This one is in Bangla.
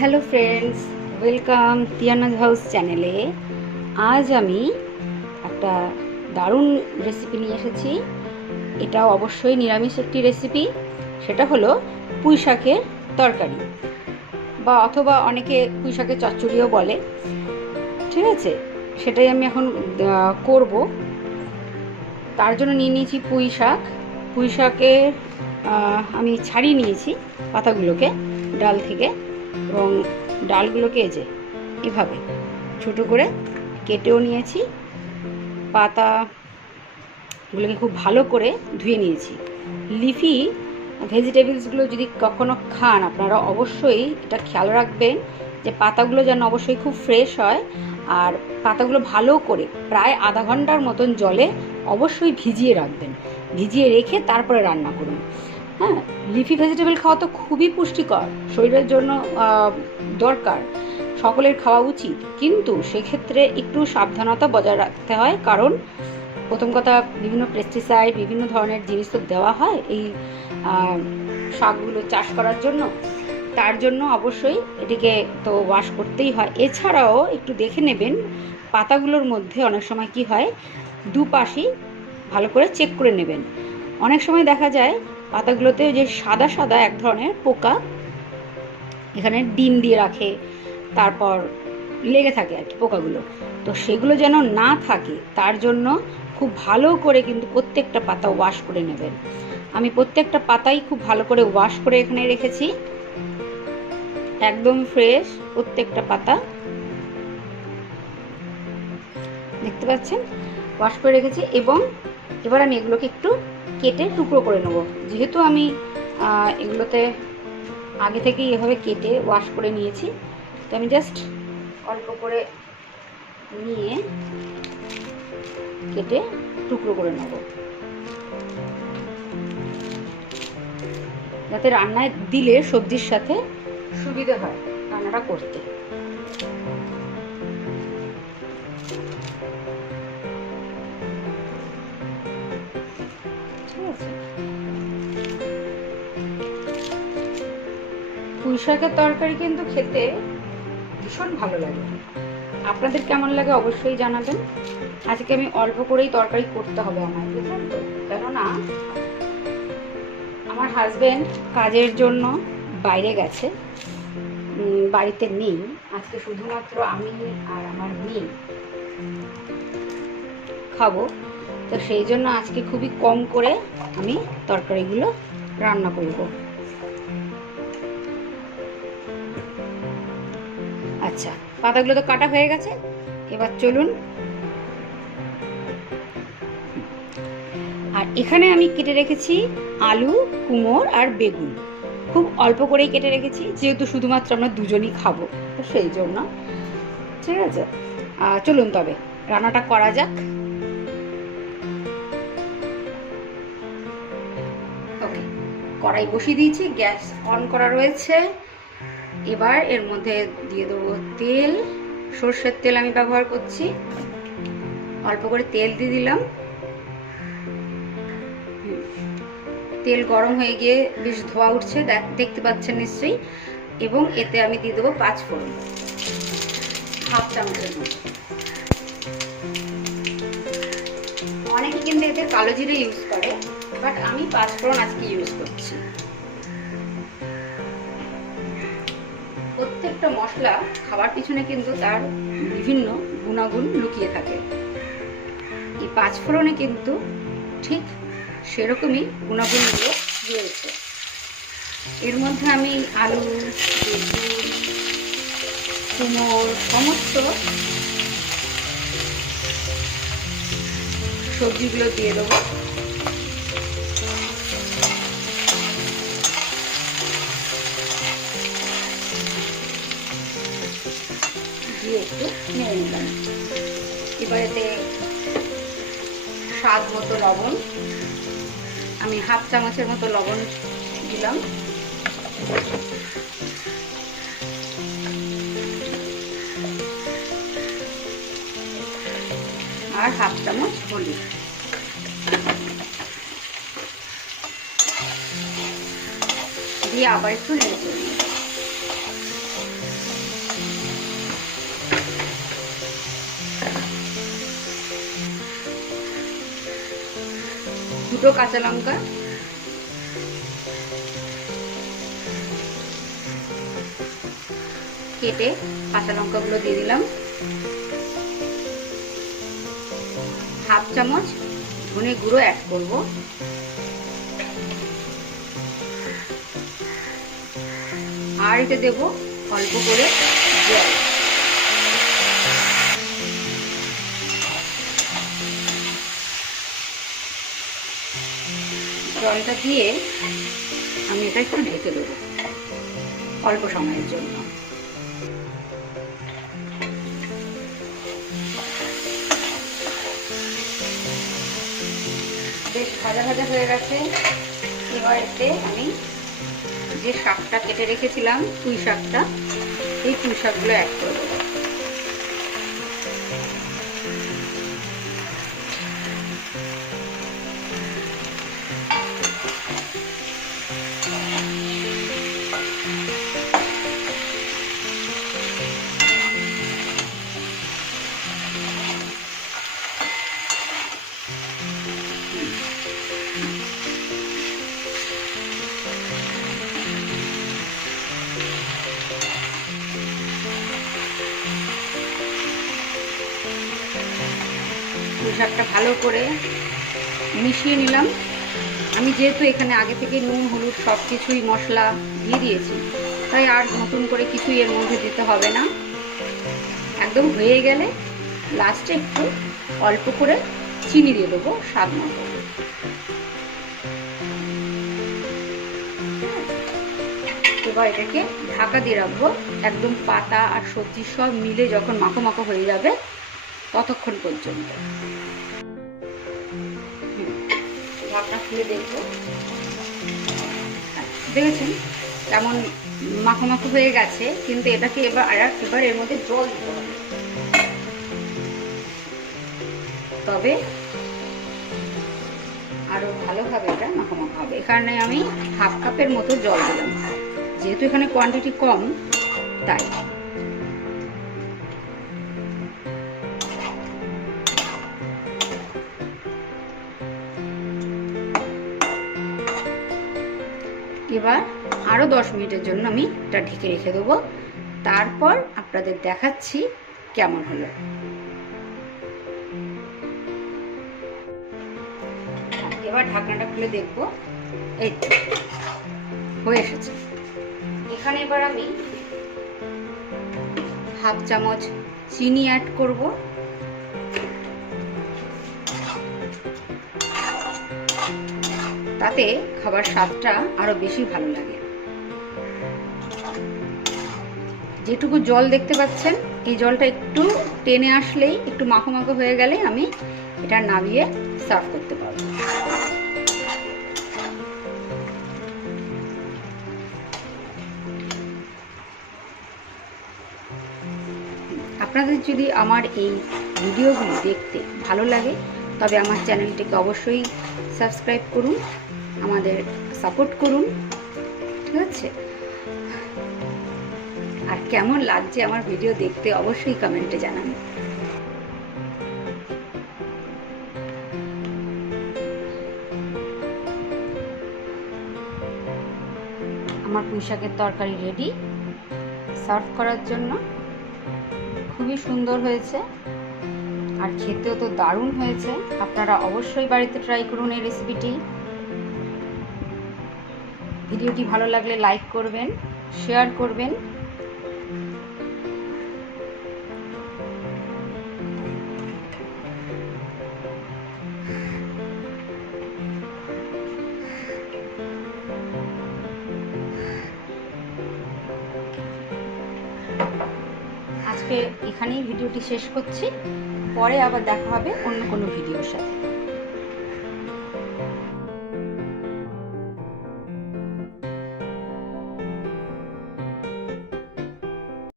হ্যালো ফ্রেন্ডস, ওয়েলকাম তিয়ানাজ হাউস চ্যানেলে। আজ আমি একটা দারুণ রেসিপি নিয়ে এসেছি। এটা অবশ্যই নিরামিষ একটি রেসিপি। সেটা হলো পুঁই শাকের তরকারি, বা অথবা অনেকে পুঁই শাকের চচ্চড়িও বলে। ঠিক আছে, সেটাই আমি এখন করব। তার জন্য নিয়ে নিয়েছি পুঁই শাক। পুঁই শাকের আমি ছাড়িয়ে নিয়েছি পাতাগুলোকে ডাল থেকে, এবং ডালগুলোকে এভাবে ছোটো করে কেটেও নিয়েছি। পাতাগুলোকে খুব ভালো করে ধুয়ে নিয়েছি। লিফি ভেজিটেবলসগুলো যদি কখনো খান আপনারা, অবশ্যই এটা খেয়াল রাখবেন যে পাতাগুলো যেন অবশ্যই খুব ফ্রেশ হয়। আর পাতাগুলো ভালো করে প্রায় আধা ঘন্টার মতন জলে অবশ্যই ভিজিয়ে রাখবেন। ভিজিয়ে রেখে তারপরে রান্না করুন। হ্যাঁ, লিফি ভেজিটেবল খাওয়া তো খুবই পুষ্টিকর, শরীরের জন্য দরকার, সকলের খাওয়া উচিত। কিন্তু সেক্ষেত্রে একটু সাবধানতা বজায় রাখতে হয়, কারণ প্রথম কথা বিভিন্ন পেস্টিসাইড, বিভিন্ন ধরনের জিনিস তো দেওয়া হয় এই শাকগুলো চাষ করার জন্য। তার জন্য অবশ্যই এটিকে তো ওয়াশ করতেই হয়। এছাড়াও একটু দেখে নেবেন পাতাগুলোর মধ্যে অনেক সময় কি হয়, দুপাশই ভালো করে চেক করে নেবেন। অনেক সময় দেখা যায় পাতাগুলোতে যে সাদা সাদা এক ধরনের পোকা এখানে ডিম দিয়ে রাখে, তারপর লেগে থাকে আর কি পোকাগুলো। তো সেগুলো যেন না থাকে তার জন্য খুব ভালো করে কিন্তু প্রত্যেকটা পাতা ওয়াশ করে নেবেন। আমি প্রত্যেকটা পাতাই খুব ভালো করে ওয়াশ করে এখানে রেখেছি, একদম ফ্রেশ প্রত্যেকটা পাতা। দেখতে পাচ্ছেন ওয়াশ করে রেখেছি। এবং এবার আমি এগুলোকে একটু কেটে টুকরো করে নেব। যেহেতু আমি এগুলোতে আগে থেকেই এভাবে কেটে ওয়াশ করে নিয়েছি, তো আমি জাস্ট অল্প করে নিয়ে কেটে টুকরো করে নেব, যাতে রান্নায় দিলে সবজির সাথে সুবিধা হয় রান্নাটা করতে। ঠিক আছে, পুঁই শাকের তরকারি কিন্তু খেতে ভীষণ ভালো লাগে। আপনাদের কেমন লাগে অবশ্যই জানাবেন। আজকে আমি অল্প করেই তরকারি করতে হবে আমার, বুঝলেন তো? কেননা আমার হাজবেন্ড কাজের জন্য বাইরে গেছে, বাড়িতে নেই। আজকে শুধুমাত্র আমি আর আমার মেয়ে খাবো। তো সেই জন্য আজকে খুবই কম করে আমি তরকারিগুলো রান্না করব। আচ্ছা, পাতাগুলো তো কাটা হয়ে গেছে, এবার চলুন। আর এখানে আমি কেটে রেখেছি আলু, কুমড়ো আর বেগুন। খুব অল্প করেই কেটে রেখেছি, যেহেতু শুধুমাত্র আমরা দুজনই খাবো, তো সেই জন্য। ঠিক আছে, চলুন তবে রান্নাটা করা যাক। ওকে, কড়াই বসিয়ে দিয়েছি, গ্যাস অন করা রয়েছে। এবার এর মধ্যে দিয়ে দেবো তেল। সর্ষের তেল আমি ব্যবহার করছি, অল্প করে তেল দিয়ে দিলাম। তেল গরম হয়ে গিয়ে বেশ ধোয়া উঠছে, দেখতে পাচ্ছেন নিশ্চয়ই। এবং এতে আমি দিয়ে দেবো 5 ফোড়ন, হাফ চামচের মতো। অনেকে কিন্তু এতে কালো জিরে ইউজ করে, বাট আমি 5 ফোড়ন আজকে ইউজ করছি। প্রত্যেকটা মশলা খাবার পিছনে কিন্তু তার বিভিন্ন গুণাগুণ লুকিয়ে থাকে। এই 5 ফোড়নে কিন্তু ঠিক সেরকমই গুণাগুণগুলো রয়েছে। এর মধ্যে আমি আলু, বেগুন, কুমড়ো সমস্ত সবজিগুলো দিয়ে দেবো। দিয়ে একটু নেড়ে নিলাম। এবার এতে স্বাদ মতো লবণ, আমি হাফ চামচের মতো লবণ দিলাম। আর হাফ চামচ হলুদ। দিয়ে আবার একটু নেড়ে চেড়ে দুটো কাঁচা লঙ্কা, কেটে কাঁচা লঙ্কাগুলো দিয়ে দিলাম। হাফ চামচ ধনে গুঁড়ো অ্যাড করব। আর এতে দেব অল্প করে জল। জলটা দিয়ে আমি এটা একটু ঢেকে দেবো অল্প সময়ের জন্য। বেশ ভাজা ভাজা হয়ে গেছে। এবার এতে আমি যে শাকটা কেটে রেখেছিলাম, পুঁই শাকটা, এই পুঁই শাকগুলো অ্যাড করে দেবো। পুঁই শাকটা ভালো করে মিশিয়ে নিলাম। আমি যেহেতু এখানে আগে থেকে নুন হলুদ সব কিছুই মশলা দিয়ে দিয়েছি, তাই আর নতুন করে কিছুই এর মধ্যে দিতে হবে না। একদম হয়ে গেলে লাস্টে একটু অল্প করে চিনি দিয়ে দেবো স্বাদ মতো। এবার এটাকে ঢাকা দিয়ে রাখবো একদম পাতা আর সবজি সব মিলে যখন মাখো মাখো হয়ে যাবে ততক্ষণ পর্যন্ত। ঢাকনা খুলে দেখবো, দেখেছেন কেমন মাখো মাখো হয়ে গেছে। কিন্তু এটাকে এবার এর মধ্যে জল দিতে হবে, তবে আরো ভালোভাবে এটা মাখো মাখো হবে। এখানে আমি হাফ কাপের মতো জল দিলাম, যেহেতু এখানে কোয়ান্টিটি কম তাই। এবার আরো 10 মিনিটের জন্য আমি এটা ঢেকে রেখে দেবো। তারপর আপনাদের দেখাচ্ছি কেমন হলো। এবার ঢাকনাটা খুলে দেখবো, এই তো হয়ে এসেছে। এখানে এবার আমি হাফ চামচ চিনি অ্যাড করব। তাতে খাবার স্বাদটা আরো বেশি ভালো লাগে। যেটুকু জল দেখতে পাচ্ছেন, এই জলটা একটু টেনে আসলেই, একটু মাখো মাখো হয়ে গেলে আমি এটা নামিয়ে সার্ভ করতে পারবো। আপনাদের যদি আমার এই ভিডিওগুলো দেখতে ভালো লাগে তবে আমার চ্যানেলটিকে অবশ্যই সাবস্ক্রাইব করুন, আমাদের সাপোর্ট করুন, ঠিক আছে? আর কেমন লাগছে আমার ভিডিও দেখতে অবশ্যই কমেন্টে জানান। আমার পুঁই শাকের তরকারি রেডি সার্ভ করার জন্য। খুবই সুন্দর হয়েছে আর খেতেও তো দারুণ হয়েছে। আপনারা অবশ্যই বাড়িতে ট্রাই করুন এই রেসিপিটি। ভিডিওটি ভালো লাগলে লাইক করবেন, শেয়ার করবেন। আজকে এখানেই ভিডিওটি শেষ করছি। পরে আবার দেখা হবে অন্য কোনো ভিডিওর সাথে।